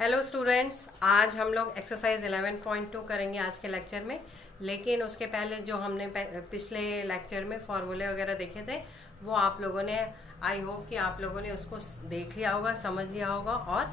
Hello students, आज हम लोग एक्सरसाइज 11.2 करेंगे आज के लेक्चर में। लेकिन उसके पहले जो हमने पिछले लेक्चर में फार्मूले वगैरह देखे थे वो आप लोगों ने, आई होप कि आप लोगों ने उसको देख लिया होगा, समझ लिया होगा और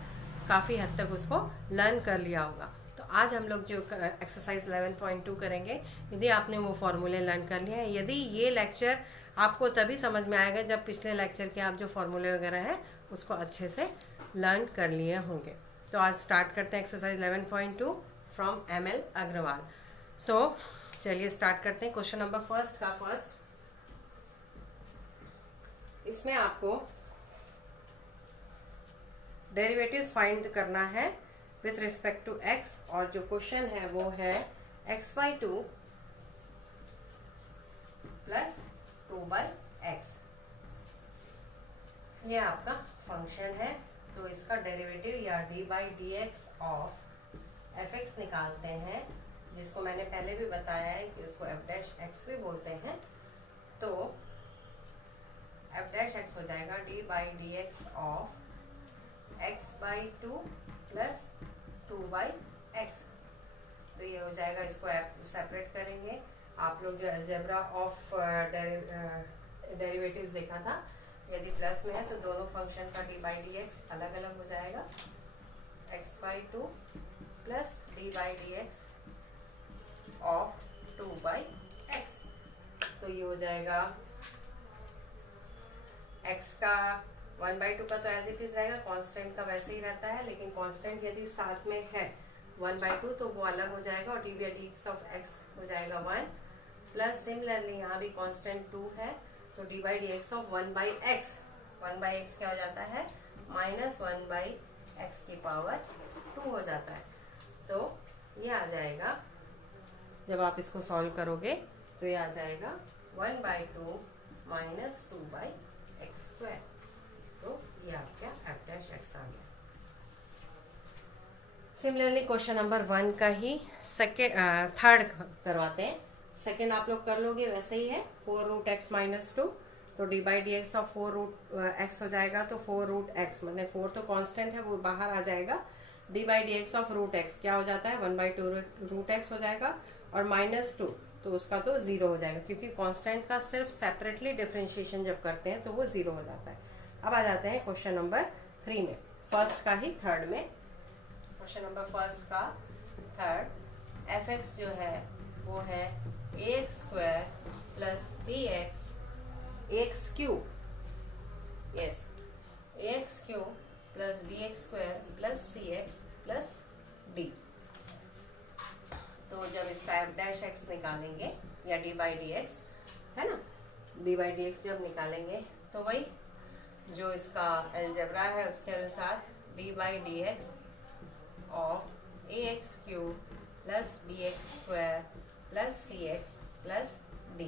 काफ़ी हद तक उसको लर्न कर लिया होगा। तो आज हम लोग जो एक्सरसाइज 11.2 करेंगे, यदि आपने वो फार्मूले लर्न कर लिए हैं, यदि ये लेक्चर आपको तभी समझ में आएगा जब पिछले लेक्चर के आप जो फार्मूले वगैरह हैं उसको अच्छे से लर्न कर लिए होंगे। तो आज स्टार्ट करते हैं एक्सरसाइज 11.2 फ्रॉम एमएल अग्रवाल। तो चलिए स्टार्ट करते हैं। क्वेश्चन नंबर फर्स्ट, इसमें आपको डेरिवेटिव्स फाइंड करना है विथ रिस्पेक्ट टू एक्स, और जो क्वेश्चन है वो है x/2 प्लस 2/x। ये आपका फंक्शन है, तो इसका डेरिवेटिव या d/dx ऑफ fx निकालते हैं, जिसको मैंने पहले भी बताया है कि इसको f' भी बोलते हैं। तो f' हो जाएगा d/dx of x/2 plus 2/x। तो ये हो जाएगा, इसको सेपरेट करेंगे। आप लोग जो अलजेब्रा ऑफ डेरिवेटिव्स देखा था, यदि प्लस में है तो दोनों फंक्शन का d/dx अलग अलग हो जाएगा। x/2 plus d/dx of 2/x। तो ये हो जाएगा, x का 1/2 का तो एज इट इज रहेगा, कांस्टेंट का वैसे ही रहता है, लेकिन कांस्टेंट यदि साथ में है 1/2 तो वो अलग हो जाएगा और d/dx ऑफ x हो जाएगा 1। प्लस सिमिलरली यहाँ भी कांस्टेंट 2 है, तो d/dx ऑफ 1/x, 1/x क्या हो जाता है, माइनस 1/x की पावर 2 हो जाता है। तो ये आ जाएगा, जब आप इसको सॉल्व करोगे तो ये आ जाएगा 1/2 माइनस 2/x²। तो ये आपका f' आ गया। सिमिलरली क्वेश्चन नंबर 1 का ही थर्ड करवाते हैं। सेकेंड आप लोग कर लोगे, वैसे ही है 4√x माइनस 2। तो d/dx ऑफ 4√x हो जाएगा, तो 4√x मतलब 4 तो कांस्टेंट है, वो बाहर आ जाएगा। d/dx ऑफ √x क्या हो जाता है, 1/2√x हो जाएगा, और माइनस 2 तो उसका तो 0 हो जाएगा, क्योंकि कांस्टेंट का सिर्फ सेपरेटली डिफरेंशिएशन जब करते हैं तो वो 0 हो जाता है। अब आ जाते हैं क्वेश्चन नंबर 3 में, फर्स्ट का ही थर्ड में। क्वेश्चन नंबर फर्स्ट का थर्ड, f(x) जो है वो है ax² plus bx ax³ yes ax³ plus bx² plus cx plus d। तो जब इसका f' निकालेंगे या d/dx है ना, d/dx जब निकालेंगे तो वही जो इसका अलजेब्रा है उसके अनुसार d/dx of ax³ plus bx² plus cx plus d।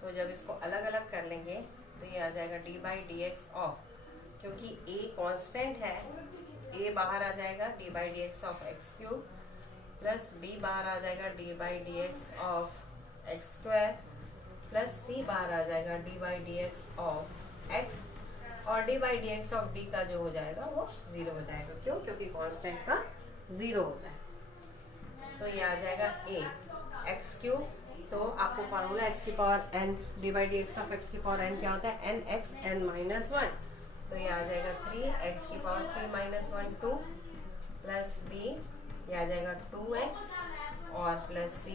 तो जब इसको अलग अलग कर लेंगे तो ये आ जाएगा d/dx ऑफ, क्योंकि a कांस्टेंट है, a बाहर आ जाएगा d/dx of x³ plus b बाहर आ जाएगा d/dx of x² plus c बाहर आ जाएगा d/dx ऑफ x, और d/dx ऑफ d का जो हो जाएगा वो 0 हो जाएगा। क्यों? क्योंकि कांस्टेंट का 0 होता है। तो ये आ जाएगा a x³। तो आपको फार्मूला x की power n, d/dx of x की पावर n क्या होता है, nx n-1। तो ये आ जाएगा 3x की पावर 3-1 2 प्लस b, ये आ जाएगा 2x और plus c,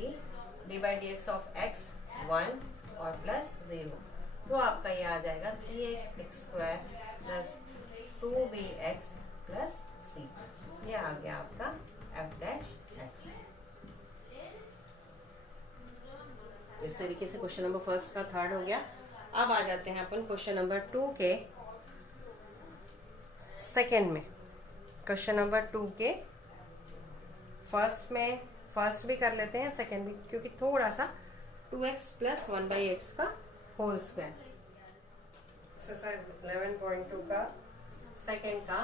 d/dx of x 1 और प्लस 0। तो आपका ये आ जाएगा 3x² plus 2bx plus c। ये आ गया आपका f'। इस तरीके से क्वेश्चन नंबर फर्स्ट का थर्ड हो गया। अब आ जाते हैं अपन क्वेश्चन नंबर 2 के सेकेंड में। क्वेश्चन नंबर 2 के फर्स्ट भी कर लेते हैं, सेकेंड भी, क्योंकि थोड़ा सा 2x प्लस 1/x का होल स्क्वायर। एक्सरसाइज 11.2 का सेकेंड का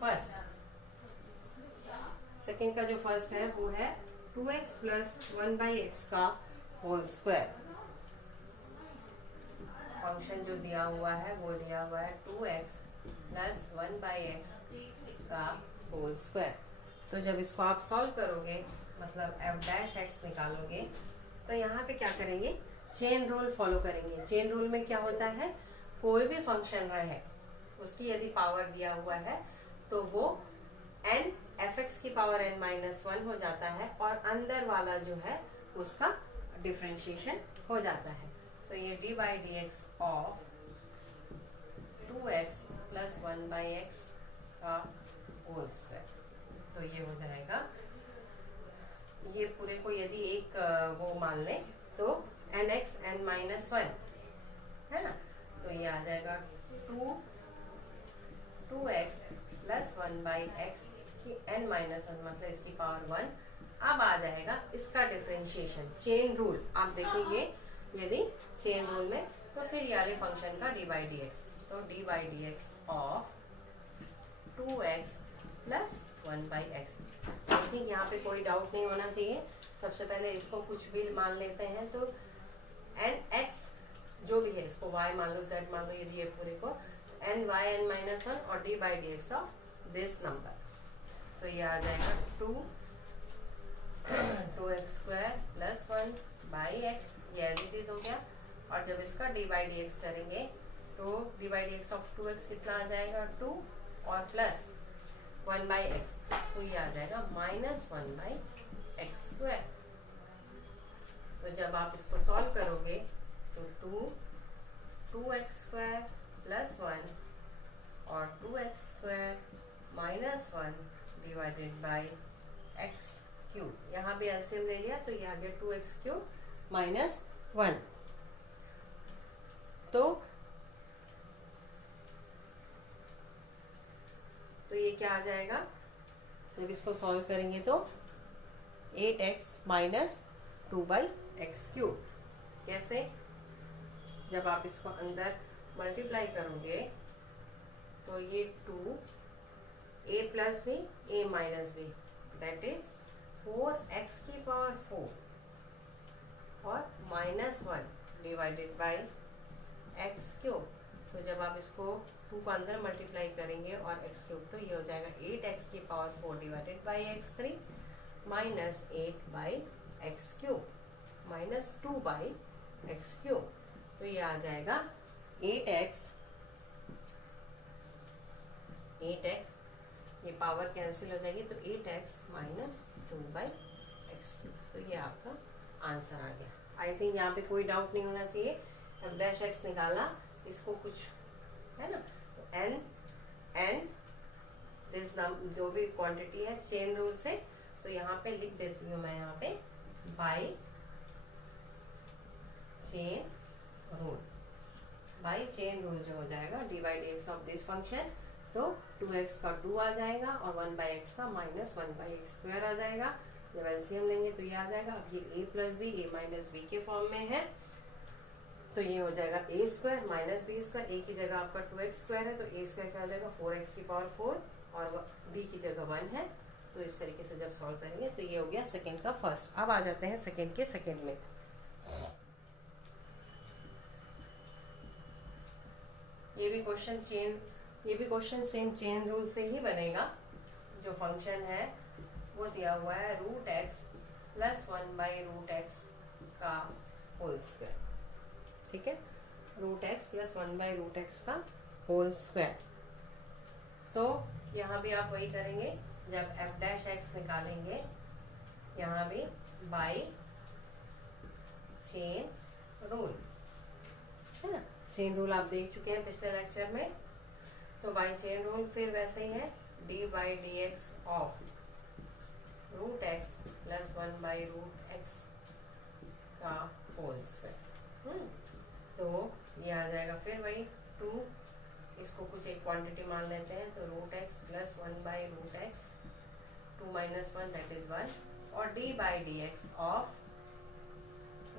फर्स्ट, सेकेंड का जो फर्स्ट है वो है 2x प्लस 1/x का होल स्क्वायर। फंक्शन जो दिया हुआ है वो दिया हुआ है 2x प्लस 1/x का होल स्क्वायर। तो जब इसको आप सॉल्व करोगे मतलब एफ डैश एक्स निकालोगे तो यहाँ पे क्या करेंगे, चेन रूल फॉलो करेंगे। चेन रूल में क्या होता है, कोई भी फंक्शन रहे उसकी यदि पावर दिया हुआ है तो वो n एफ एक्स की पावर n माइनस वन हो जाता है और अंदर वाला जो है उसका डिफ्रेंशिएशन हो जाता है। तो ये D by D x of 2x plus 1/x का होल स्क्वायर, तो ये हो जाएगा, ये पूरे को यदि एक वो मान लें तो nx n माइनस वन है ना, तो ये आ जाएगा 2x प्लस 1/x की n माइनस वन मतलब इसकी पावर 1। अब आ जाएगा इसका डिफरेंशिएशन, चेन रूल आप देखेंगे यदि चेन रूल में तो फिर ये वाले फंक्शन का डी बाई डी एक्स, तो D by D x of 2x plus 1/x। I think यहाँ पे कोई डाउट नहीं होना चाहिए। सबसे पहले इसको कुछ भी मान लेते हैं तो nx जो भी है इसको y मान लो, z मान लो, यदि ये पूरे को n y n minus one और d by D x of this number, तो ये आ जाएगा 2x स्क्वायर प्लस 1/x, ये एज इट इज हो गया। और जब इसका डी बाई डी एक्स करेंगे तो D by D x of 2x कितना आ जाएगा 2 और प्लस 1/x, तो ये आ जाएगा माइनस 1/x स्क्वायर। तो जब आप इसको सॉल्व करोगे तो 2x स्क्वायर प्लस 1 और 2x square minus 1 divided by x cube, यहाँ भी एलसीएम ले लिया तो ये आ गया 2x क्यूब माइनस 1। तो ये क्या आ जाएगा, जब इसको सॉल्व करेंगे तो 8x माइनस 2/x क्यूब। कैसे, जब आप इसको अंदर मल्टीप्लाई करोगे तो ये 2 a plus B a minus B that is 4x की पावर 4 और minus 1 divided by x cube. तो जब आप इसको 2 को अंदर मल्टीप्लाई करेंगे और x क्यूब, तो ये हो जाएगा 8x की power 4 divided by x3 minus 8/x cube minus 2/x cube. तो ये आ जाएगा 8x, ये पावर कैंसिल हो जाएगी तो 8x माइनस 2/x क्यूब। तो ये आपका आंसर आ गया। आई थिंक यहाँ पे कोई डाउट नहीं होना चाहिए। एफ डैश एक्स निकाला, इसको कुछ है ना, एन दिस जो भी क्वांटिटी है चेन रूल से, तो यहाँ पे लिख देती हूँ मैं, यहाँ पे by chain rule, by chain rule जो हो जाएगा D by D x of this function, तो 2x का 2 आ जाएगा और 1/x का माइनस 1/x स्क्वायर आ जाएगा। जब एलसीएम लेंगे तो ये आ जाएगा, अब ये a plus B a minus B के फॉर्म में है, तो ये हो जाएगा a square minus B square, a की जगह आपका 2x स्क्वायर है तो a स्क्वायर क्या हो जाएगा 4x की पावर 4 और b की जगह 1 है। तो इस तरीके से जब सॉल्व करेंगे तो ये हो गया सेकंड का फर्स्ट। अब आ जाते हैं सेकंड के सेकंड में। ये भी क्वेश्चन सेम चेन रूल से ही बनेगा। जो फंक्शन है वो दिया हुआ है √x प्लस 1/√x का होल स्क्वायर, ठीक है, √x प्लस 1/√x का होल स्क्वायर। तो यहाँ भी आप वही करेंगे, जब एफ डैश एक्स निकालेंगे यहाँ भी बाई चेन रूल, है ना, चेन रूल आप देख चुके हैं पिछले लेक्चर में। तो बाई चेन रूल फिर वैसे ही है, D by D x of √x plus 1/√x का होल स्क्वायर। तो ये आ जाएगा फिर वही 2, इसको कुछ एक क्वांटिटी मान लेते हैं तो √x plus 1/√x 2 minus 1 that is 1 और D by D x of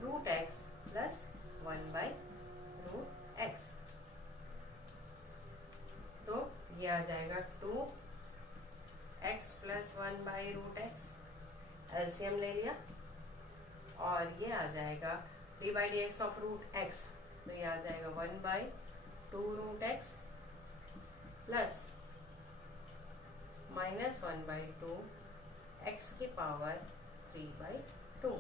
√x plus 1/√x। तो ये आ जाएगा 2x प्लस 1/√x, एलसीएम ले लिया, और ये आ जाएगा D by D x of √x, तो ये आ जाएगा 1/2√x प्लस -1/2 x की पावर 3/2।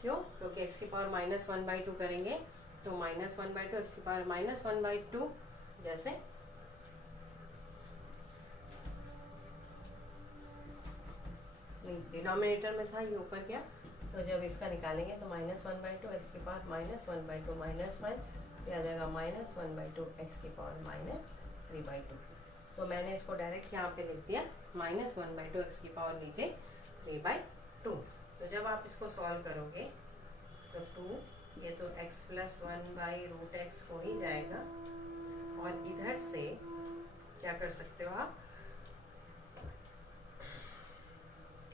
क्यों? क्योंकि x की पावर -1/2 करेंगे तो -1/2 x की पावर -1/2, जैसे डिनोमिनेटर में था ये ऊपर गया, तो जब इसका निकालेंगे तो -1/2 x की पावर -1/2 -1, ये आ जाएगा -1/2 x की पावर -3/2। तो मैंने इसको डायरेक्ट यहाँ पे लिख दिया -1/2 x की पावर नीचे 3/2। तो जब आप इसको सॉल्व करोगे तो 2, ये तो x + 1/√x हो ही जाएगा, और इधर से क्या कर सकते हो आप,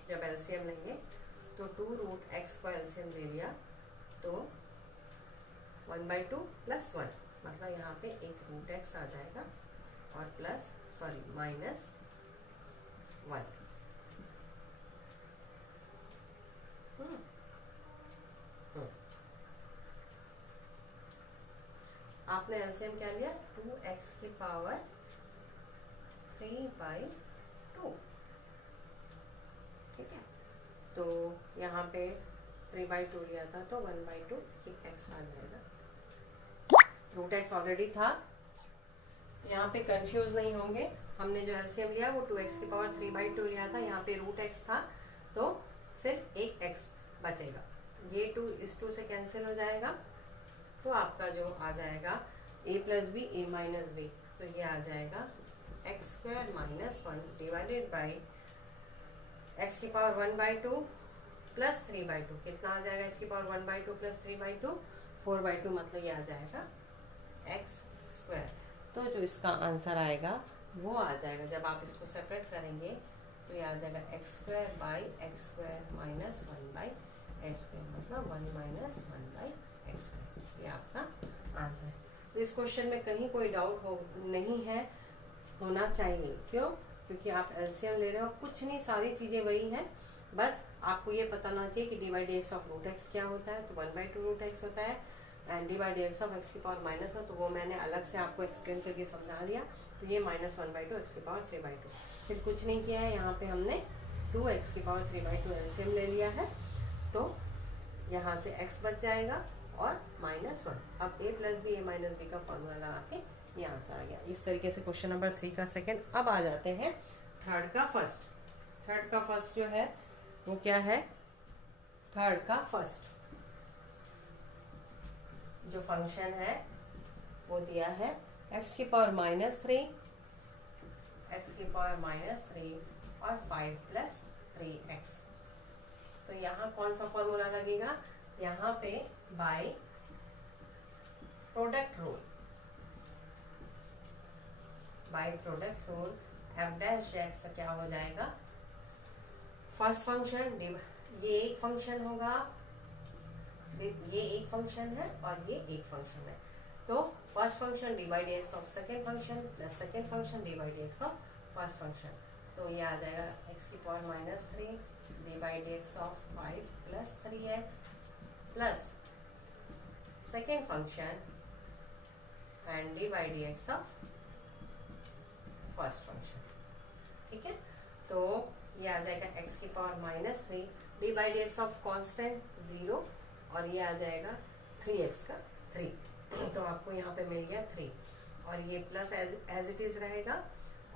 जब एलसीएम लेंगे तो 2√x को एलसीएम ले लिया तो 1/2 + 1, मतलब यहाँ पे एक √x आ जाएगा और -1। आपने एलसीएम क्या लिया, 2x की पावर 3/2, ठीक है। तो यहाँ पे 3/2 लिया था तो 1/2 x आ जाएगा। √x ऑलरेडी था, यहाँ पे कंफ्यूज नहीं होंगे। हमने जो एलसीएम लिया वो 2x की पावर 3/2 लिया था, यहाँ पे √x था तो सिर्फ एक x बचेगा। ये 2 इस 2 से कैंसिल हो जाएगा, तो आपका जो आ जाएगा a + b a - b, तो ये आ जाएगा x² - 1 डिवाइडेड बाई x की पावर 1/2 + 3/2। कितना आ जाएगा x की पावर 1/2 + 3/2? 4/2, मतलब ये आ जाएगा x²। तो जो इसका आंसर आएगा वो आ जाएगा, जब आप इसको सेपरेट करेंगे तो ये आ जाएगा x² / x² - 1/x², मतलब 1 - 1/x²। ये आपका आंसर है। तो इस क्वेश्चन में कहीं कोई डाउट नहीं है, होना चाहिए। क्यों? क्योंकि आप एलसीएम ले रहे हो, कुछ नहीं, सारी चीज़ें वही हैं, बस आपको ये पता होना चाहिए कि dy/dx ऑफ √x क्या होता है, तो 1/2 √x होता है, एंड dy/dx ऑफ x की पावर माइनस हो तो वो मैंने अलग से आपको एक्सप्लेन करके समझा दिया, तो ये -1/2 x की पावर 3/2। फिर कुछ नहीं किया है, यहाँ पे हमने 2x की पावर 3/2 एलसीएम ले लिया है, तो यहाँ से x बच जाएगा और -1। अब a + b a - b का फॉर्मूला लगा के ये आंसर आ गया। इस तरीके से क्वेश्चन नंबर 3 का सेकंड। अब आ जाते हैं थर्ड का फर्स्ट। थर्ड का फर्स्ट जो है वो क्या है, थर्ड का फर्स्ट जो फंक्शन है वो दिया है x की पावर -3, x की पावर -3 और 5 + 3x। तो यहाँ कौन सा फॉर्मूला लगेगा, यहाँ पे by product rule, by product rule f' क्या हो जाएगा, फर्स्ट फंक्शन, ये एक फंक्शन होगा, ये एक फंक्शन है और ये एक फंक्शन है, तो first function dy/dx of second function plus second function dy/dx of first function. तो ये आ जाएगा x की power -3 dy/dx of 5 + 3x plus second function and dy/dx of first function, ठीक है। तो ये आ जाएगा x की पावर -3 dy/dx ऑफ कांस्टेंट 0, और ये आ जाएगा 3x का 3, तो आपको यहाँ पे मिल गया 3, और ये प्लस एज इट इज़ रहेगा,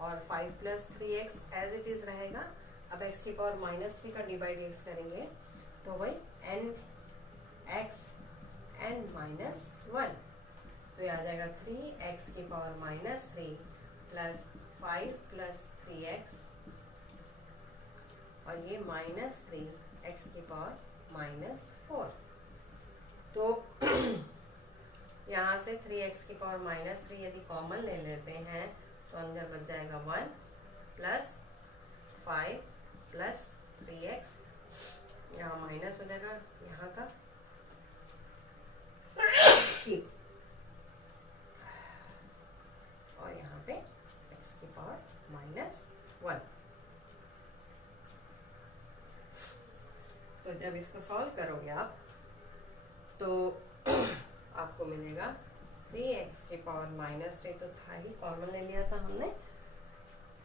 और 5 + 3x एज इट इज़ रहेगा। अब x की पावर -3 का dy/dx करेंगे तो वही nx n - 1, तो ये आ जाएगा 3x की पावर -3 प्लस 5 + 3x, और ये -3x की पावर -4। तो यहाँ से 3x की पावर -3 यदि कॉमन ले लेते हैं तो अंदर बच जाएगा 1 प्लस 5 + 3x, यहाँ माइनस हो जाएगा यहाँ का, और यहाँ पे x की पावर -1। तो जब इसको सॉल्व करोगे आप तो आपको मिलेगा 3x की पावर -3, तो था ही, कॉमन ले लिया था हमने,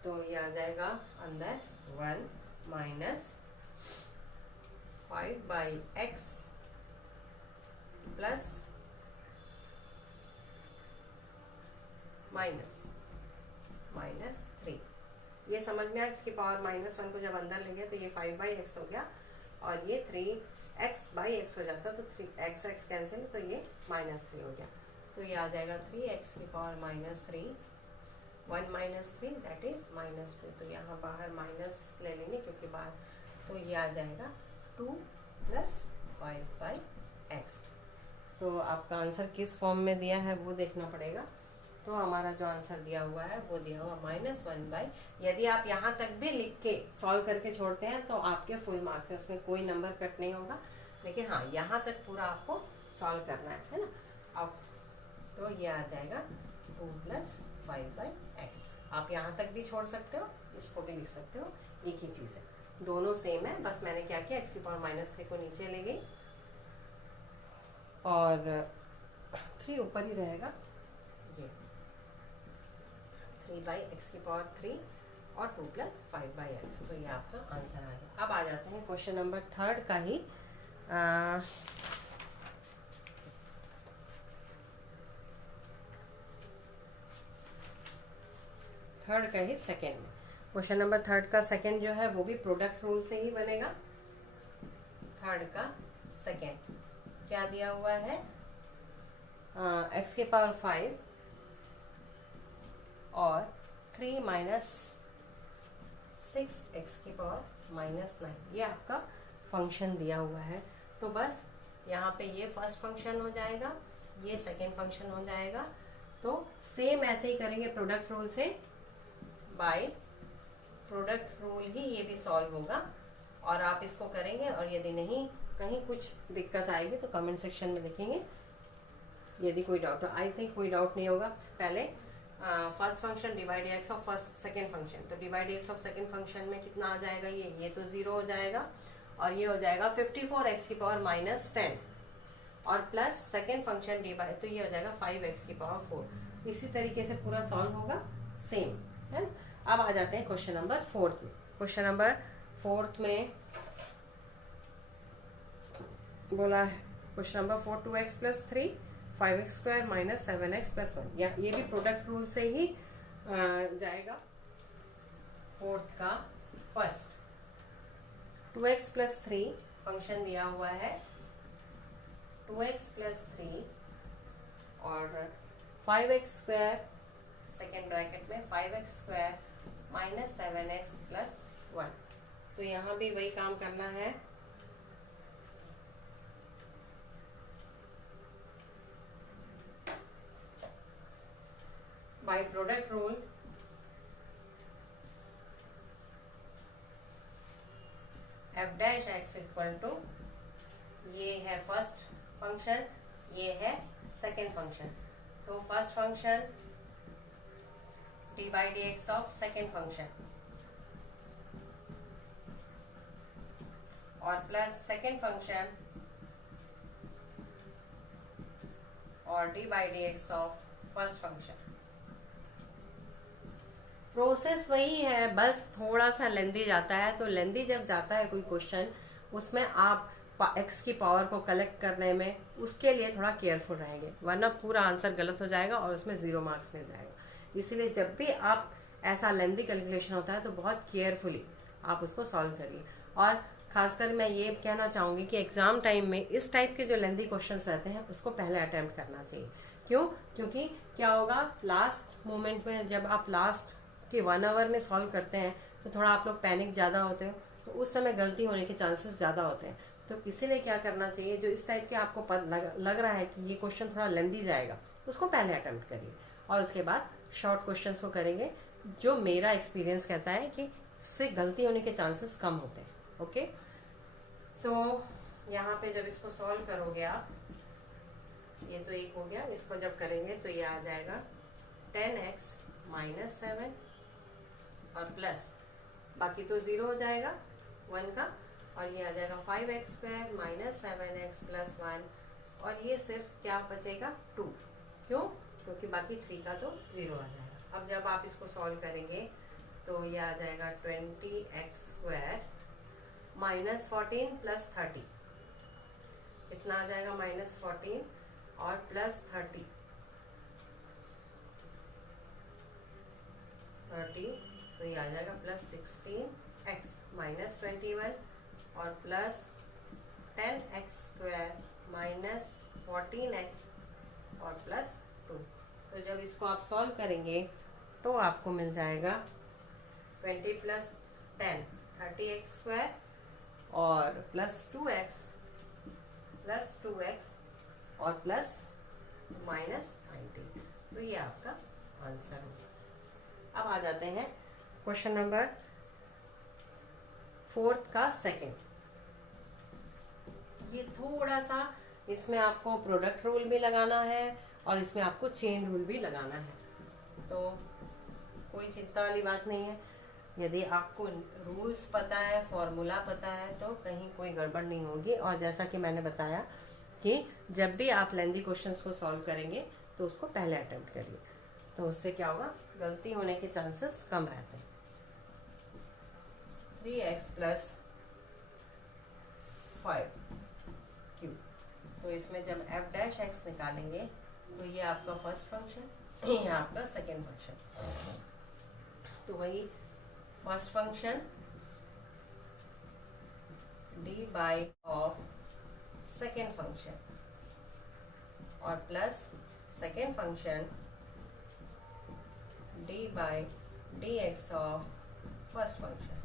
तो ये आ जाएगा अंदर 1 माइनस 5/x प्लस -3। ये समझ में आया, इसकी पावर -1 को जब अंदर लेंगे तो ये 5/x हो गया और ये 3x/x हो जाता, तो 3x कैंसिल, तो ये -3 हो गया। तो ये आ जाएगा 3x की पावर -3, 1 - 3 दैट इज -2। तो यहाँ बाहर माइनस ले लेंगे क्योंकि बाहर, तो ये आ जाएगा 2 + 5/x। तो आपका आंसर किस फॉर्म में दिया है वो देखना पड़ेगा। तो हमारा जो आंसर दिया हुआ है वो दिया हुआ -1/। यदि आप यहाँ तक भी लिख के सॉल्व करके छोड़ते हैं तो आपके फुल मार्क्स है, उसमें कोई नंबर कट नहीं होगा। लेकिन हाँ, यहाँ तक पूरा आपको सॉल्व करना है ना। अब तो ये आ जाएगा 2 + 5/x। आप यहाँ तक भी छोड़ सकते हो, इसको भी लिख सकते हो, एक ही चीज़ है, दोनों सेम है। बस मैंने क्या किया, x की पावर -3 को नीचे ले गई और 3 ऊपर ही रहेगा, ये 3/x की पावर 3 और 2 + 5/x। तो ये आपका आंसर आ गया। अब आ जाते हैं क्वेश्चन नंबर 3 का ही सेकेंड। क्वेश्चन नंबर 3 का सेकेंड जो है वो भी प्रोडक्ट रूल से ही बनेगा। 3 का सेकेंड क्या दिया हुआ है, x की पावर 5 और 3 - 6x की पावर -9, ये आपका फंक्शन दिया हुआ है। तो बस यहाँ पे ये फर्स्ट फंक्शन हो जाएगा, ये सेकेंड फंक्शन हो जाएगा। तो सेम ऐसे ही करेंगे प्रोडक्ट रूल से, बाय प्रोडक्ट रूल ही ये भी सॉल्व होगा और आप इसको करेंगे। और यदि नहीं कहीं कुछ दिक्कत आएगी तो कमेंट सेक्शन में लिखेंगे, यदि कोई डाउट हो। आई थिंक कोई डाउट नहीं होगा। पहले first function divide x of first second function, तो divide x of second function में कितना आ जाएगा, ये तो 0 हो जाएगा और ये हो जाएगा 54x की पावर -10 और प्लस सेकेंड फंक्शन डिवाइड, तो ये हो जाएगा 5x की पावर 4। इसी तरीके से पूरा सॉल्व होगा, सेम है। अब आ जाते हैं क्वेश्चन नंबर 4 में। क्वेश्चन नंबर 4 में बोला है, question number 4 2x + 3 5x² - 7x + 1। ये भी प्रोडक्ट रूल से ही जाएगा। 4 का फर्स्ट 2x + 3 फंक्शन दिया हुआ है, 2x + 3 और 5x² सेकेंड ब्रैकेट में 5x² - 7x + 1। तो यहाँ भी वही काम करना है, by product rule f' x = ये है फर्स्ट फंक्शन, ये है सेकेंड फंक्शन। तो first function d/dx of second function और प्लस सेकेंड फंक्शन और d/dx of first function. Process वही है, बस थोड़ा सा लेंदी जाता है। तो लेंदी जब जाता है कोई क्वेश्चन, उसमें आप x की पावर को कलेक्ट करने में उसके लिए थोड़ा केयरफुल रहेंगे, वरना पूरा आंसर गलत हो जाएगा और उसमें 0 मार्क्स मिल जाएगा। इसीलिए जब भी आप ऐसा लेंदी कैलकुलेशन होता है तो बहुत केयरफुली आप उसको सॉल्व करिए। और खासकर मैं ये कहना चाहूँगी कि एग्ज़ाम टाइम में इस टाइप के जो लेंदी क्वेश्चंस रहते हैं उसको पहले अटैम्प्ट करना चाहिए। क्यों? क्योंकि क्या होगा, लास्ट मोमेंट में जब आप लास्ट के 1 आवर में सॉल्व करते हैं तो थोड़ा आप लोग पैनिक ज़्यादा होते हो, तो उस समय गलती होने के चांसेस ज़्यादा होते हैं। तो इसीलिए क्या करना चाहिए, जो इस टाइप के आपको लग रहा है कि ये क्वेश्चन थोड़ा लेंदी जाएगा, उसको पहले अटेम्प्ट करिए और उसके बाद शॉर्ट क्वेश्चंस को करेंगे। जो मेरा एक्सपीरियंस कहता है कि इससे गलती होने के चांसेस कम होते हैं। ओके, तो यहाँ पे जब इसको सॉल्व करोगे आप, ये तो 1 हो गया, इसको जब करेंगे तो ये आ जाएगा 10x - 7 और प्लस बाकी तो 0 हो जाएगा 1 का, और ये आ जाएगा 5x² - 7x + 1 और ये सिर्फ क्या बचेगा 2। क्यों? क्योंकि बाकी 3 का तो 0 आ जाएगा। अब जब आप इसको सॉल्व करेंगे तो ये आ जाएगा 20x² माइनस 14 प्लस 30, कितना आ जाएगा -14 और प्लस 30, तो ये आ जाएगा प्लस 16x माइनस 21 और प्लस 10x² माइनस 14x और प्लस 2। तो जब इसको आप सॉल्व करेंगे तो आपको मिल जाएगा 20 प्लस 10 30x² और प्लस 2x और प्लस -90। तो ये आपका आंसर होगा। अब आ जाते हैं क्वेश्चन नंबर 4 का सेकंड। ये थोड़ा सा, इसमें आपको प्रोडक्ट रूल भी लगाना है और इसमें आपको चेन रूल भी लगाना है, तो कोई चिंता वाली बात नहीं है। यदि आपको रूल्स पता है, फॉर्मूला पता है, तो कहीं कोई गड़बड़ नहीं होगी। और जैसा कि मैंने बताया कि जब भी आप लेंदी क्वेश्चंस को सॉल्व करेंगे तो उसको पहले अटेम्प्ट करिए, तो उससे क्या होगा, गलती होने के चांसेस कम रहते हैं। 3x प्लस 5q, तो इसमें जब f' निकालेंगे तो ये आपका फर्स्ट फंक्शन, ये आपका सेकेंड फंक्शन। तो वही first function d by of second function और plus second function d by D x of first function.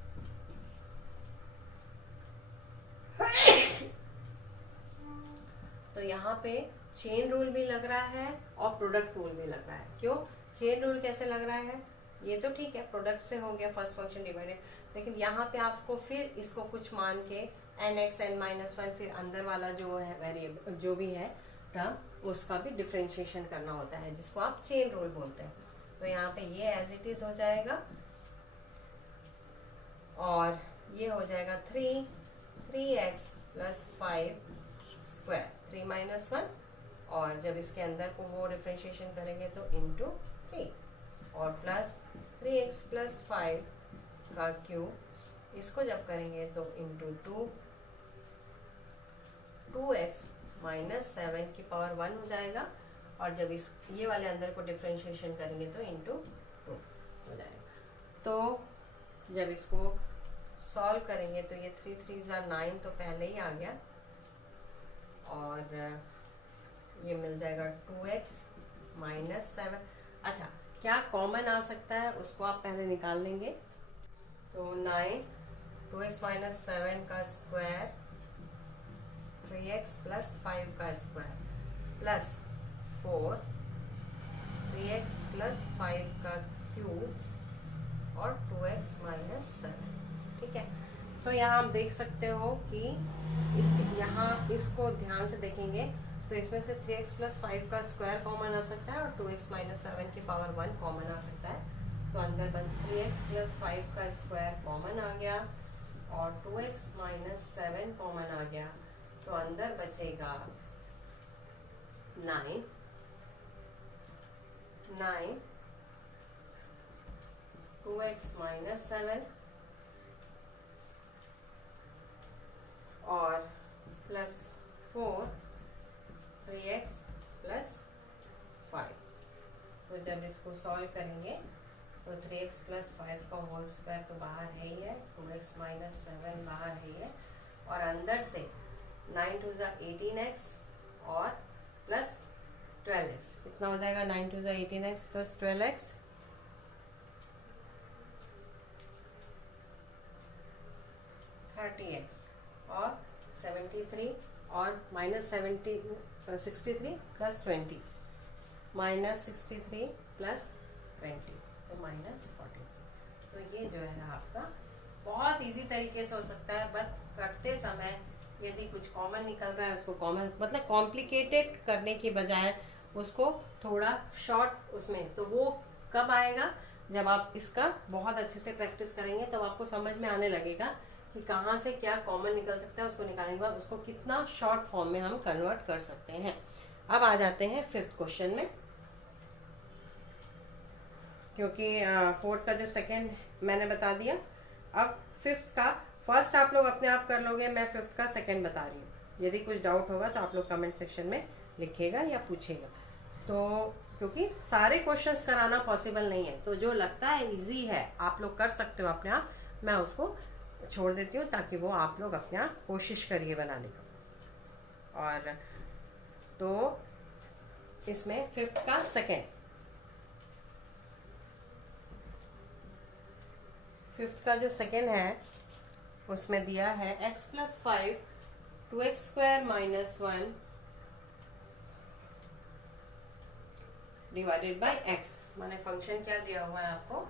तो यहाँ पे चेन रूल भी लग रहा है और प्रोडक्ट रूल भी लग रहा है। क्यों चेन रूल कैसे लग रहा है, ये तो ठीक है, प्रोडक्ट से हो गया फर्स्ट फंक्शन डिवाइडेड, लेकिन यहाँ पे आपको फिर इसको कुछ मान के nx n-1 फिर अंदर वाला जो है वेरिएबल जो भी है टर्म, उसका भी डिफरेंशिएशन करना होता है, जिसको आप चेन रूल बोलते हैं। तो यहाँ पे ये एज इट इज हो जाएगा और ये हो जाएगा 3x प्लस 5² 3 - 1, और जब इसके अंदर को वो डिफरेंशिएशन करेंगे तो इंटू 3 और प्लस 3x प्लस 5 का क्यूब, इसको जब करेंगे तो इंटू 2x माइनस 7 की पावर 1 हो जाएगा, और जब इस ये वाले अंदर को डिफरेंशिएशन करेंगे तो इंटू 2 हो जाएगा। तो जब इसको सॉल्व करेंगे तो ये 3 3 9 तो पहले ही आ गया, और ये मिल जाएगा 2x माइनस 7। अच्छा, क्या कॉमन आ सकता है उसको आप पहले निकाल लेंगे। तो 9 2x माइनस 7 का स्क्वायर 3x प्लस 5 का स्क्वायर प्लस 4 3x प्लस 5 का क्यूब और 2x माइनस 7। ठीक है, तो यहाँ हम देख सकते हो कि यहाँ इसको ध्यान से देखेंगे तो इसमें से 3x प्लस 5 का स्क्वायर कॉमन आ सकता है और 2x माइनस 7 की पावर 1 कॉमन आ सकता है। तो अंदर बन 3x प्लस 5 का स्क्वायर कॉमन आ गया और 2x माइनस 7 कॉमन आ गया, तो अंदर बचेगा 9 2x माइनस 7 और प्लस 4 3x प्लस 5। तो जब इसको सॉल्व करेंगे तो 3x प्लस 5 का होल स्क्वायर तो बाहर है ही है, 2x माइनस 7 बाहर है ही है, और अंदर से 9 2 18x और प्लस 12x, कितना हो जाएगा 9 2 18x प्लस 12x 30x और 73 और माइनस 63 प्लस 20 माइनस 63 प्लस 20 तो माइनस 43। तो ये जो है ना आपका बहुत इजी तरीके से हो सकता है, बट करते समय यदि कुछ कॉमन निकल रहा है उसको कॉमन मतलब कॉम्प्लिकेटेड करने की बजाय उसको थोड़ा शॉर्ट उसमें, तो वो कब आएगा जब आप इसका बहुत अच्छे से प्रैक्टिस करेंगे, तब आपको समझ में आने लगेगा कि कहाँ से क्या कॉमन निकल सकता है, उसको निकालने के बाद उसको कितना शॉर्ट फॉर्म में हम कन्वर्ट कर सकते हैं। अब आ जाते हैं 5th क्वेश्चन में, क्योंकि 4th का जो सेकेंड मैंने बता दिया। अब फिफ्थ का फर्स्ट आप लोग अपने आप कर लोगे, मैं फिफ्थ का सेकंड बता रही हूँ। यदि कुछ डाउट होगा तो आप लोग कमेंट सेक्शन में लिखिएगा या पूछेगा। तो क्योंकि सारे क्वेश्चंस कराना पॉसिबल नहीं है, तो जो लगता है इजी है आप लोग कर सकते हो अपने आप, मैं उसको छोड़ देती हूँ ताकि वो आप लोग अपने आप कोशिश करिए बनाने का। और तो इसमें फिफ्थ का सेकेंड, फिफ्थ का जो सेकेंड है उसमें दिया है x plus 5 2x square minus 1 divided by x। माने फंक्शन क्या दिया हुआ है आपको,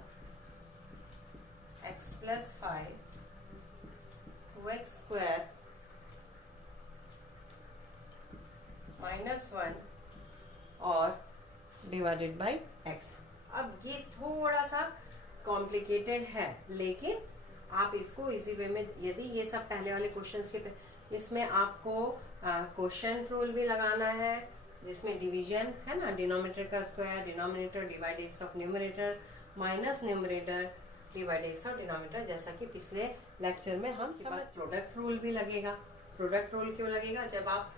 x plus 5 2x square minus 1 और डिवाइडेड बाई x। अब ये थोड़ा सा कॉम्प्लिकेटेड है, लेकिन आप इसको इसी वे में, यदि ये सब पहले वाले क्वेश्चंस के, इसमें आपको क्वेश्चन रूल भी लगाना है, जिसमें डिवीजन है ना, डिनोमिनेटर का square, denominator divide x of numerator minus numerator divide x of denominator, जैसा कि पिछले लेक्चर में हम समझ। प्रोडक्ट रूल भी लगेगा। प्रोडक्ट रूल क्यों लगेगा, जब आप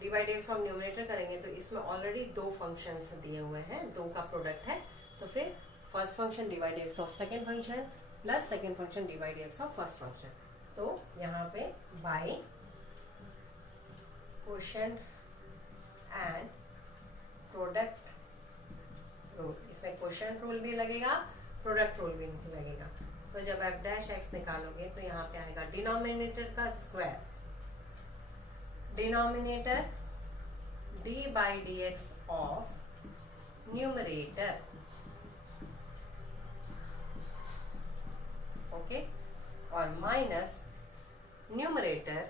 डिवाइड एक्स ऑफ न्यूमरेटर करेंगे तो इसमें ऑलरेडी दो फंक्शंस दिए हुए हैं, दो का प्रोडक्ट है, तो फिर first function divide x of second function plus second function divide x of first function. तो यहाँ पे by quotient and product rule, इसमें क्वोशिएंट रूल भी लगेगा, प्रोडक्ट रूल भी लगेगा। तो जब f डैश x निकालोगे तो यहाँ पे आएगा डिनोमिनेटर का square, denominator d by D x of numerator, okay, और minus numerator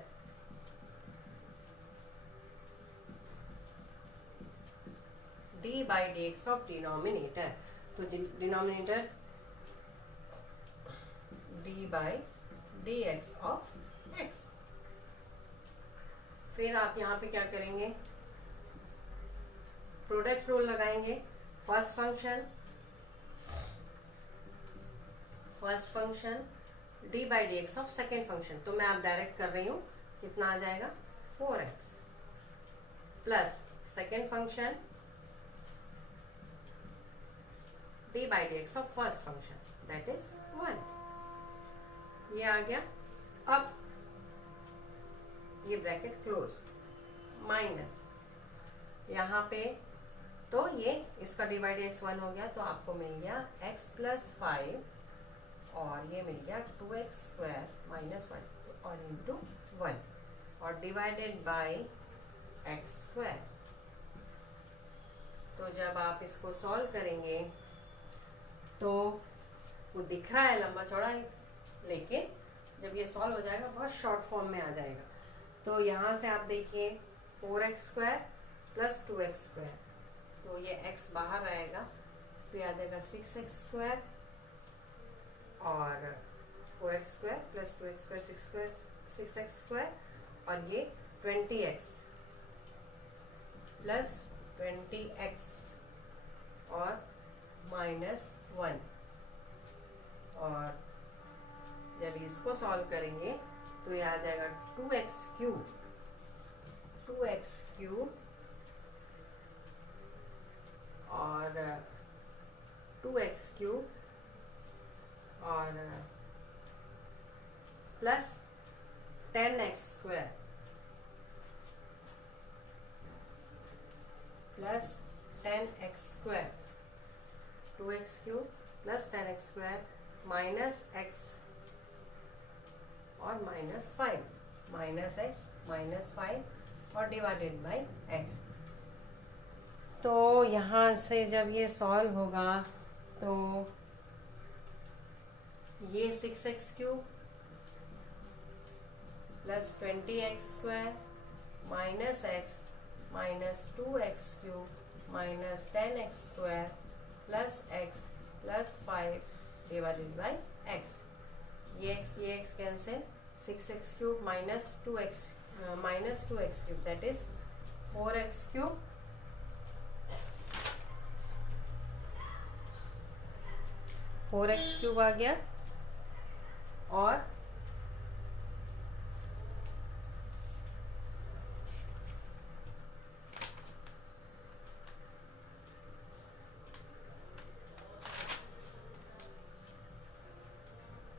d by D x of denominator. तो denominator d by D x of x। फिर आप यहाँ पे क्या करेंगे, प्रोडक्ट रूल लगाएंगे। First function d by D x of second function, तो मैं आप डायरेक्ट कर रही हूँ, कितना आ जाएगा 4x plus second function d by D x of first function, that is 1। ये आ गया। अब ये ब्रैकेट क्लोज, माइनस यहाँ पे, तो ये इसका डिवाइड एक्स 1 हो गया, तो आपको मिल गया x प्लस 5 और ये मिल गया 2x स्क्वायर माइनस 1 और इंटू 1 और डिवाइडेड बाई x स्क्वायर। तो जब आप इसको सॉल्व करेंगे तो वो दिख रहा है लंबा चौड़ा है, लेकिन जब ये सॉल्व हो जाएगा बहुत शॉर्ट फॉर्म में आ जाएगा। तो यहाँ से आप देखिए 4x square plus 2x square, तो ये x बाहर आएगा, तो ये आ जाएगा 6x स्क्वायर और 4x square plus 2x square 6x square और ये 20x प्लस 20x और माइनस 1, और जब इसको सॉल्व करेंगे तो ये आ जाएगा 2x क्यूब और 2x क्यूब और plus 10x square plus 10x square, 2x cube plus 10x square minus x और माइनस 5, माइनस x माइनस 5 और डिवाइडेड बाई x। तो यहाँ से जब ये सॉल्व होगा तो ये 6x cube plus 20x square minus x minus 2x cube minus 10x square plus x plus 5 divided by x। ये x cancel, 6x cube minus 2x cube that is 4x cube आ गया और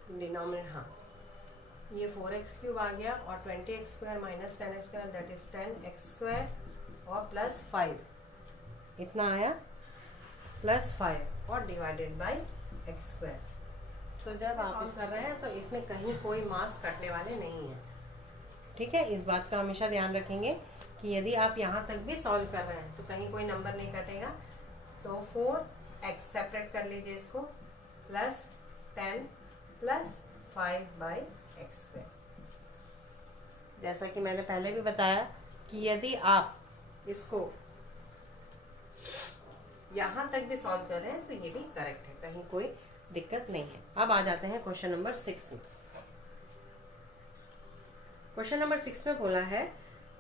denominator, हाँ ये 4x³ आ गया और 20x² minus 10x² that is 10x² और plus 5 इतना आया प्लस 5 और डिवाइडेड बाय x²। तो जब आप इस कर रहे हैं तो इसमें कहीं कोई मार्क्स कटने वाले नहीं है, ठीक है। इस बात का हमेशा ध्यान रखेंगे कि यदि आप यहाँ तक भी सॉल्व कर रहे हैं तो कहीं कोई नंबर नहीं कटेगा। तो 4x सेपरेट कर लीजिए इसको, प्लस 10 प्लस 5/x²। जैसा कि मैंने पहले भी बताया कि यदि आप इसको यहाँ तक भी सॉल्व कर रहे हैं तो ये भी करेक्ट है, कहीं कोई दिक्कत नहीं है। अब आ जाते हैं क्वेश्चन नंबर 6 में। क्वेश्चन नंबर 6 में बोला है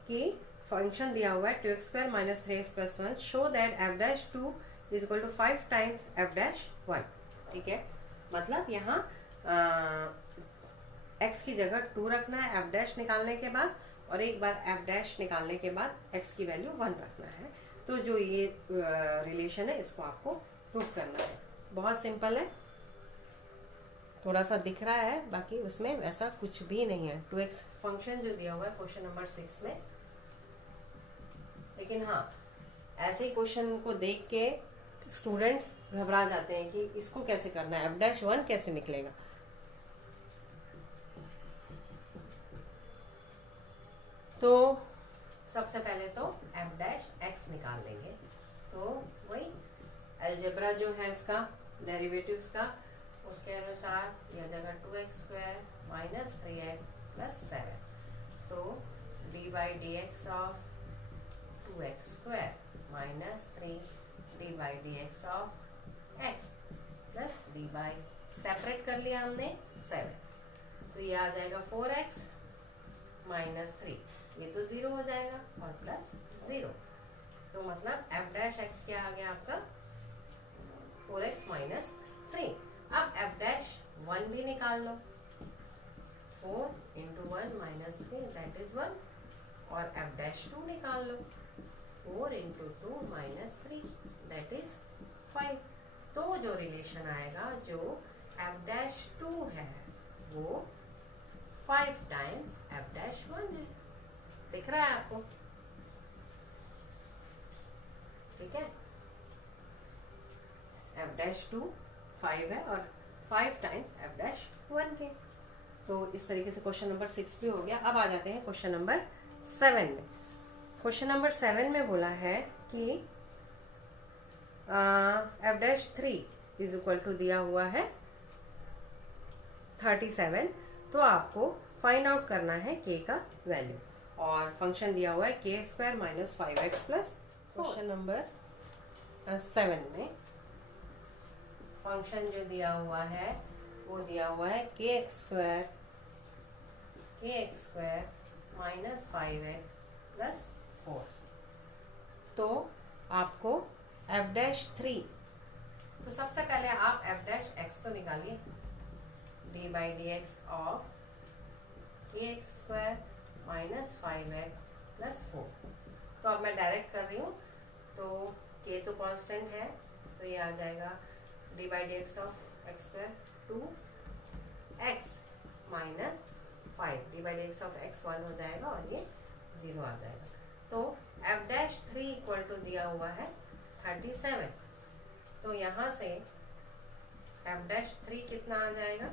कि फंक्शन दिया हुआ है 2x² minus 3x + 1 show that f'2 is equal to 5 times f'1। ठीक है, मतलब यहाँ x की जगह 2 रखना है f' निकालने के बाद, और एक बार f' निकालने के बाद x की वैल्यू 1 रखना है। तो जो ये रिलेशन है इसको आपको प्रूव करना है। बहुत सिंपल है, थोड़ा सा दिख रहा है, बाकी उसमें वैसा कुछ भी नहीं है। 2x फंक्शन जो दिया हुआ है क्वेश्चन नंबर 6 में, लेकिन हाँ ऐसे ही क्वेश्चन को देख के स्टूडेंट्स घबरा जाते हैं कि इसको कैसे करना है, f'1 कैसे निकलेगा। तो सबसे पहले तो f' निकाल लेंगे। तो वही अलजेब्रा जो है इसका डेरिवेटिव्स का, उसके अनुसार यह जगह 2x² माइनस 3x प्लस 7। तो d/dx of 2x² minus 3 d/dx of x plus d separate कर लिया हमने 7। तो ये आ जाएगा 4x माइनस 3, ये तो 0 हो जाएगा, और प्लस 0। तो मतलब f' क्या आ गया आपका 4x माइनस 3। अब f'1 भी निकाल लो, 4 × 1 माइनस 3 दैट इज 1, और f'2 निकाल लो, 4 × 2 माइनस 3 दैट इज 5। तो जो रिलेशन आएगा जो f'2 है वो 5 टाइम्स f'1 है। दिख रहा है आपको? ठीक है, f'2 5 है और 5 टाइम्स f'1 के। तो इस तरीके से क्वेश्चन नंबर 6 भी हो गया। अब आ जाते हैं क्वेश्चन नंबर 7 में। क्वेश्चन नंबर 7 में बोला है कि f'3 इज इक्वल टू दिया हुआ है 37। तो आपको फाइंड आउट करना है k का वैल्यू, और फंक्शन दिया हुआ है k² minus 5x plus. Question number 7 में फंक्शन जो दिया हुआ है वो दिया हुआ है kx² माइनस 5x प्लस 4। तो आपको f'3, तो सबसे पहले आप f' तो निकालिए, d/dx of kx² minus 5x plus 4। तो अब मैं डायरेक्ट कर रही हूँ, तो k तो कांस्टेंट है, तो ये आ जाएगा d/dx of x² 2x minus 5, d/dx of x 1 हो जाएगा और ये 0 आ जाएगा। तो f'3 इक्वल टू दिया हुआ है 37। तो यहाँ से f'3 कितना आ जाएगा,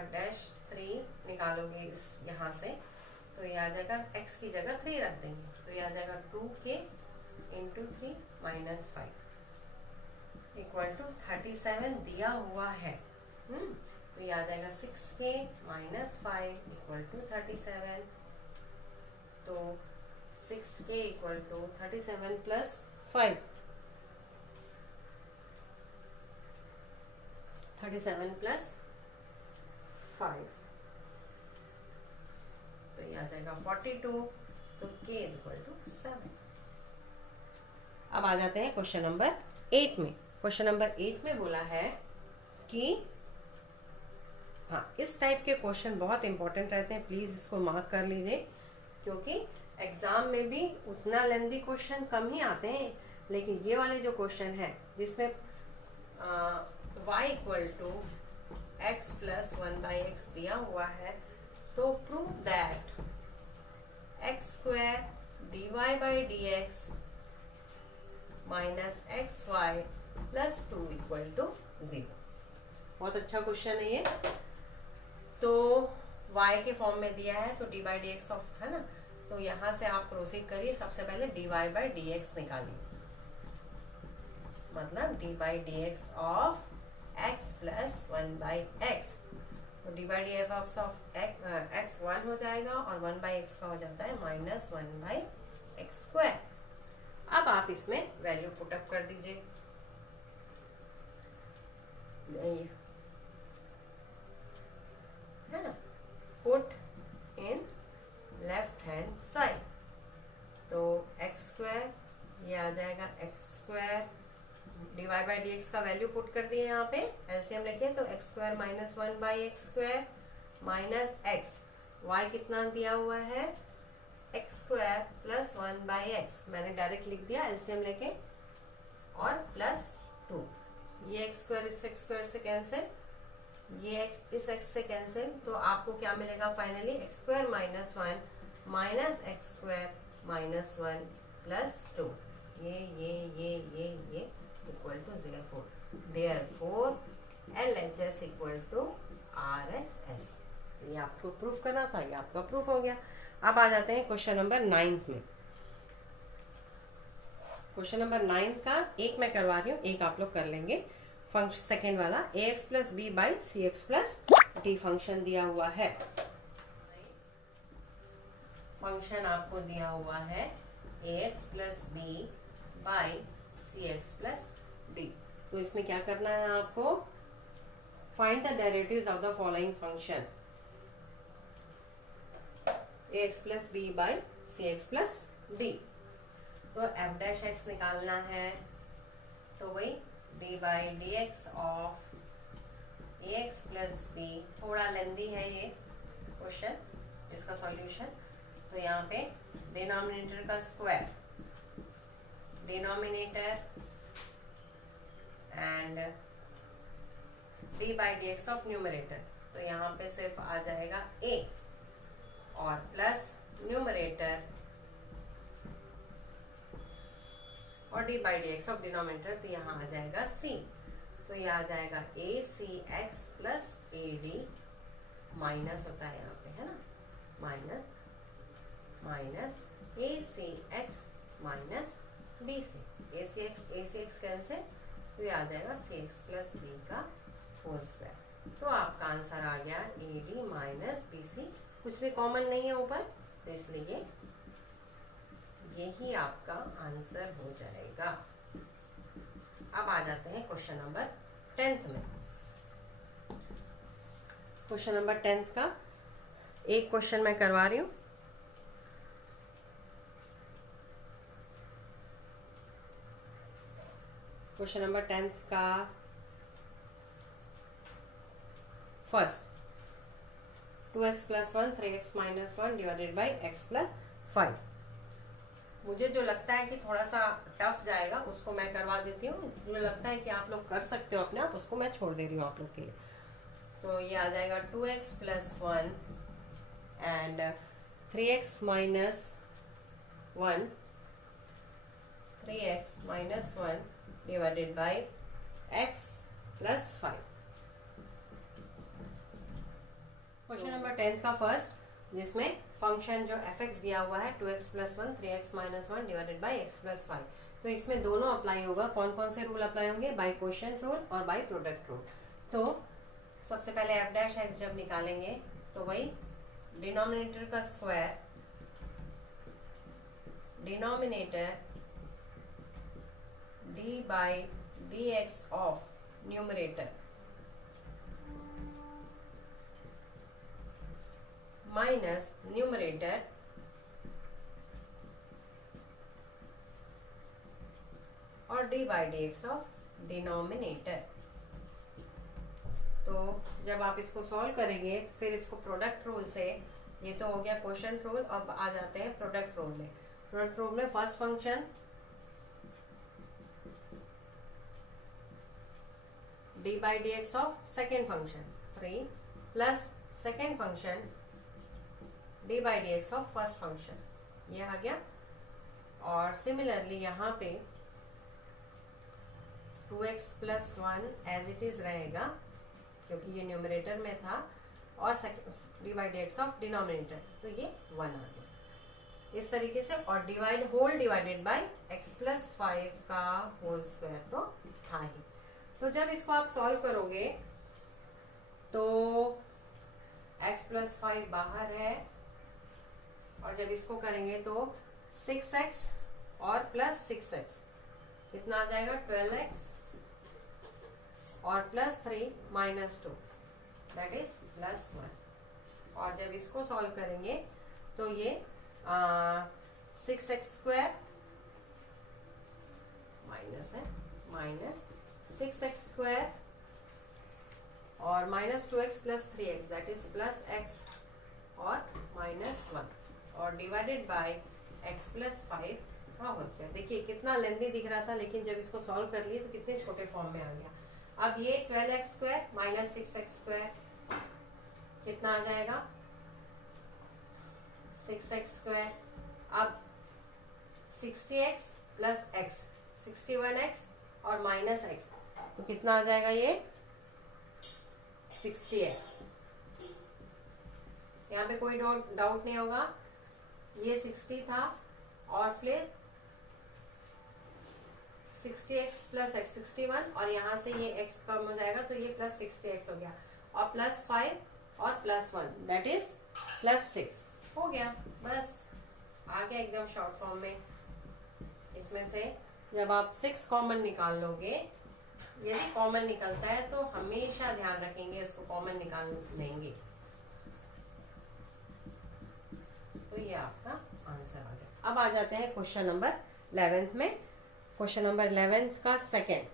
f'3 निकालोगे इस यहाँ से, तो ये आ जाएगा x की जगह 3 रख देंगे, तो ये आ जाएगा 2k × 3 माइनस 5 इक्वल टू 37 दिया हुआ है। तो ये आ जाएगा 6k माइनस 5 इक्वल टू 37। तो 6k equal to 37 plus 5, 37 plus 5, तो ये आ जाएगा 42। तो k इक्वल टू 7। अब आ जाते हैं क्वेश्चन नंबर 8 में। क्वेश्चन नंबर 8 में बोला है कि हाँ, इस टाइप के क्वेश्चन बहुत इंपॉर्टेंट रहते हैं, प्लीज इसको मार्क कर लीजिए, क्योंकि एग्जाम में भी उतना लेंदी क्वेश्चन कम ही आते हैं, लेकिन ये वाले जो क्वेश्चन है जिसमें y equal to X plus 1/x दिया हुआ है, तो prove that X square dy by D X minus X Y plus 2 equal to 0। बहुत अच्छा क्वेश्चन है ये। तो y के फॉर्म में दिया है तो D by D x of, है ना, तो यहाँ से आप प्रोसीड करिए। सबसे पहले dy बाई डी एक्स निकालिए, मतलब D by D x of x plus 1/x, तो D by D x of x 1 हो जाएगा और 1/x का हो जाता है माइनस 1/x स्क्वायर। अब आप इसमें वैल्यू पुटअप कर दीजिए, है ना, put in left hand side, तो एक्स स्क्वायर ये आ जाएगा X square, D Y by D X का वैल्यू पुट कर दिए यहाँ पे, एलसीएम लिखे तो X square minus 1/x square minus X, Y कितना दिया हुआ है एक्स स्क्वायर प्लस 1/x, मैंने डायरेक्ट लिख दिया एलसीएम लेके, और प्लस 2, ये एक्स स्क्वायर इस एक्स स्क्वायर से कैंसिल, ये एक्स इस एक्स से कैंसिल, तो आपको क्या मिलेगा finally X square minus 1 minus X square minus 1 plus 2, ये equal to 0, therefore LHS equal to RHS। ये आपको प्रूफ करना था, ये आपका प्रूफ हो गया। अब आ जाते हैं क्वेश्चन नंबर 9 में। क्वेश्चन नंबर 9 का एक मैं करवा रही हूँ, एक आप लोग कर लेंगे। फंक्शन सेकेंड वाला ax plus B by C x plus D function दिया हुआ है, फंक्शन आपको दिया हुआ है ax plus B by C x plus D. तो इसमें क्या करना है आपको, find the derivatives of the following function ax plus B by C x plus D. तो एफ डैश एक्स निकालना है, तो वही D by D x of ax plus B, थोड़ा लेंदी है ये क्वेश्चन, इसका सॉल्यूशन। तो यहाँ पे डिनोमिनेटर का square, denominator and d by D x of numerator, तो यहाँ पे सिर्फ आ जाएगा a, और प्लस न्यूमरेटर और D by D x of denominator, तो यहाँ आ जाएगा c, तो ये आ जाएगा a c x plus a D, minus होता है यहाँ पे, है ना, minus minus a c x minus B c, a c x cancel, तो ये आ जाएगा सी एक्स प्लस बी का होल स्क्वायर। तो आपका आंसर आ गया A D minus B C, कुछ भी कॉमन नहीं है ऊपर, तो इसलिए यही आपका आंसर हो जाएगा। अब आ जाते हैं क्वेश्चन नंबर 10 में। क्वेश्चन नंबर 10 का एक क्वेश्चन मैं करवा रही हूँ। क्वेश्चन नंबर 10 का first, 2x plus 1 3x minus 1 divided by x plus 5। मुझे जो लगता है कि थोड़ा सा टफ जाएगा उसको मैं करवा देती हूँ, मुझे लगता है कि आप लोग कर सकते हो अपने आप, उसको मैं छोड़ दे रही हूँ आप लोग के लिए। तो ये आ जाएगा 2x plus 1 and 3x minus 1, 3x minus 1 divided by x plus 5। Question number 10 का फर्स्ट, जिसमें फंक्शन जो fx दिया हुआ है 2x plus 1 3x minus 1 divided by x plus 5, तो इसमें दोनों अप्लाई होगा। कौन कौन से रूल अप्लाई होंगे, बाई कोशेंट रूल और बाई प्रोडक्ट रूल। तो सबसे पहले f डैश x जब निकालेंगे तो वही डिनोमिनेटर का square, denominator d by D x of numerator minus numerator और D by D x of denominator. तो जब आप इसको सॉल्व करेंगे फिर इसको प्रोडक्ट रूल से, ये तो हो गया क्वोशिएंट रूल, अब आ जाते हैं प्रोडक्ट रूल में। प्रोडक्ट रूल में first function d by D x of second function 3 plus second function d by D x of first function, ये आ गया। और सिमिलरली यहाँ पे 2x plus 1 as it is रहेगा क्योंकि ये न्यूमरेटर में था, और D by D x of denominator, तो ये 1 आ गया इस तरीके से। और divide whole divided by x plus 5 का होल स्क्वायर तो था ही। तो जब इसको आप सॉल्व करोगे तो x प्लस 5 बाहर है, और जब इसको करेंगे तो 6x और प्लस 6x कितना आ जाएगा 12x, और plus 3 minus 2 that is plus 1। और जब इसको सॉल्व करेंगे तो ये 6x स्क्वायर माइनस है, माइनस 6x स्क्वायर और minus 2x plus 3x that is plus x और माइनस 1, और डिवाइडेड बाय x प्लस 5 का होल स्क्वायर। देखिए कितना लेंथी दिख रहा था, लेकिन जब इसको सॉल्व कर लिए तो कितने छोटे फॉर्म में आ गया। अब ये 12x square minus 6x square कितना आ जाएगा 6x स्क्वायर। अब 60x प्लस x 61x और माइनस x, तो कितना आ जाएगा ये 60x। यहाँ पे कोई डाउट नहीं होगा, ये 60 था और फिर 60x प्लस x 61, और यहाँ से ये x कम हो जाएगा तो ये प्लस 60x हो गया, और प्लस 5 और प्लस 1 दैट इज प्लस 6 हो गया। बस आ गया एकदम शॉर्ट फॉर्म में। इसमें से जब आप 6 कॉमन निकाल लोगे, यदि कॉमन निकलता है तो हमेशा ध्यान रखेंगे इसको कॉमन निकाल लेंगे, तो ये आपका आंसर आ गया। अब आ जाते हैं क्वेश्चन नंबर 11 में। क्वेश्चन नंबर 11 का सेकंड,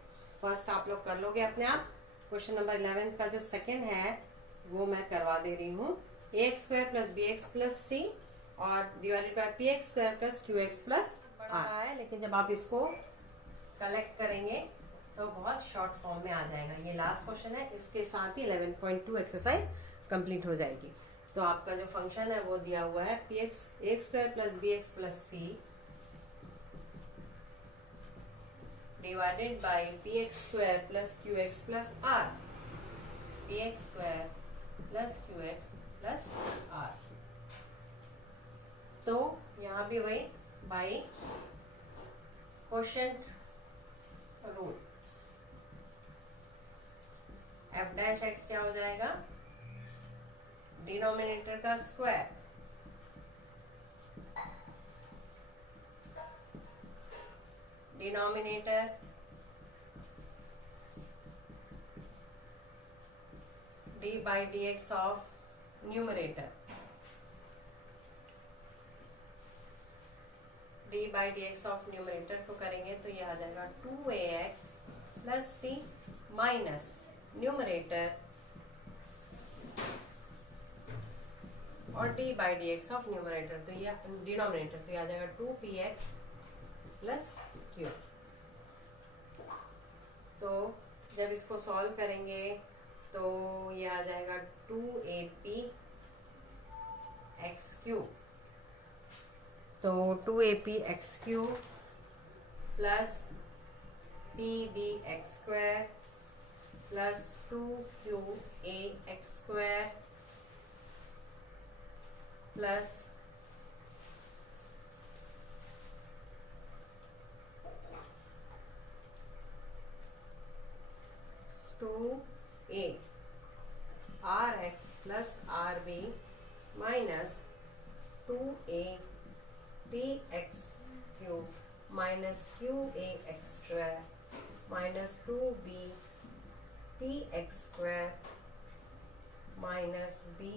फर्स्ट आप लोग कर लोगे अपने आप। क्वेश्चन नंबर 11 का जो सेकंड है वो मैं करवा दे रही हूँ। ax square plus B x plus c और divided by p x square plus Q x plus r है, लेकिन जब आप इसको कलेक्ट करेंगे तो बहुत शॉर्ट फॉर्म में आ जाएगा। ये लास्ट क्वेश्चन है, इसके साथ ही 11.2 एक्सरसाइज कंप्लीट हो जाएगी। तो आपका जो फंक्शन है वो दिया हुआ है P x square plus B x plus C divided by P x square plus Q x plus R, P x square plus Q x plus R. तो यहाँ भी वही by quotient rule, F dash X क्या हो जाएगा denominator का square denominator D by D x of numerator, D by D x of numerator को करेंगे तो ये आ जाएगा 2ax plus b minus numerator और D by D x of numerator, तो ये डिनोमिनेटर, तो ये आ जाएगा 2px प्लस q। तो जब इसको सॉल्व करेंगे तो ये आ जाएगा 2ap एक्स क्यू, तो 2ap x Q plus pb x square plus 2qa x square plus 2a rx plus rb minus 2a px cube minus qa x square minus 2b px square minus b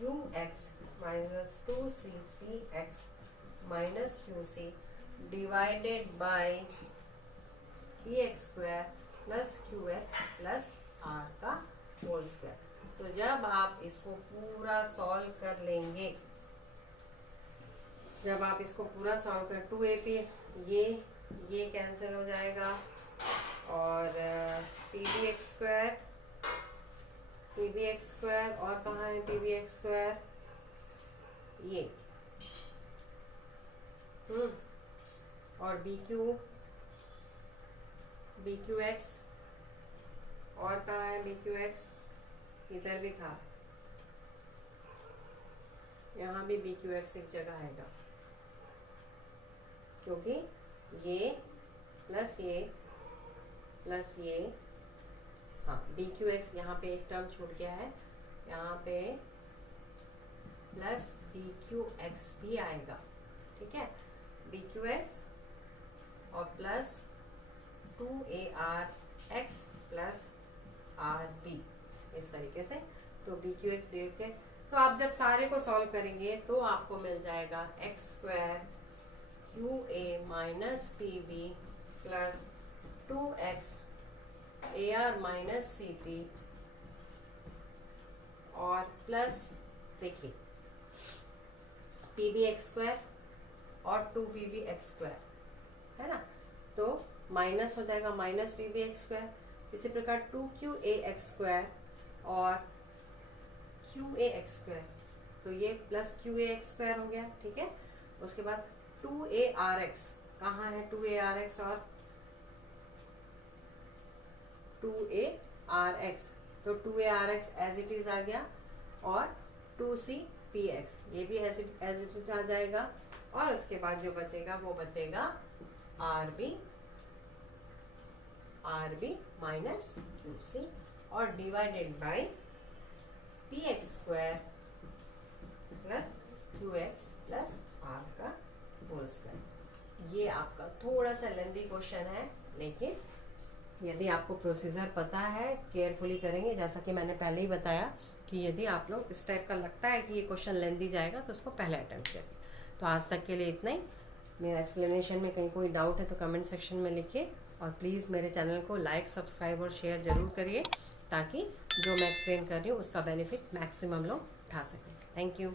qx minus 2c px minus qc divided by px square plus qx plus r का whole square. तो जब आप इसको पूरा solve कर लेंगे, जब आप इसको पूरा सॉल्व कर 2AP ये कैंसिल हो जाएगा और PBX स्क्वायर और कहाँ है PBX स्क्वायर, ये और BQX और कहाँ है BQX, इधर भी था, यहाँ भी BQX एक जगह आएगा, क्योंकि ये प्लस ये हाँ BQX यहाँ पे एक टर्म छूट गया है, यहाँ पे प्लस BQX भी आएगा, ठीक है, BQX और प्लस 2ARX प्लस RB, इस तरीके से। तो BQX के तो आप जब सारे को सॉल्व करेंगे तो आपको मिल जाएगा x square QA minus PB plus 2x AR minus CP और प्लस देखिए PBX स्क्वायर और 2PBX स्क्वायर, है ना, तो माइनस हो जाएगा माइनस PBX स्क्वायर। इसी प्रकार 2QAX स्क्वायर और QAX स्क्वायर, तो ये प्लस QAX स्क्वायर हो गया, ठीक है। उसके बाद 2ARX, कहाँ है 2ARX और 2ARX, तो 2ARX एज इट इज आ गया और 2CPX ये भी एज इट इज आ जाएगा और उसके बाद जो बचेगा वो बचेगा RB माइनस QC और divided bye PX square plus QX plus R का होल स्क्वायर। ये आपका थोड़ा सा लेंदी क्वेश्चन है, लेकिन यदि आपको प्रोसीजर पता है, केयरफुली करेंगे, जैसा कि मैंने पहले ही बताया कि यदि आप लोग इस टाइप का लगता है कि ये क्वेश्चन लेंदी जाएगा तो उसको पहले अटेम्प्ट करिए। तो आज तक के लिए इतना ही। मेरा एक्सप्लेनेशन में कहीं कोई डाउट है तो कमेंट सेक्शन में लिखिए और प्लीज़ मेरे चैनल को लाइक, सब्सक्राइब और शेयर ज़रूर करिए ताकि जो मैं एक्सप्लेन कर रही हूँ उसका बेनिफिट मैक्सिमम लोग उठा सकें। Thank you.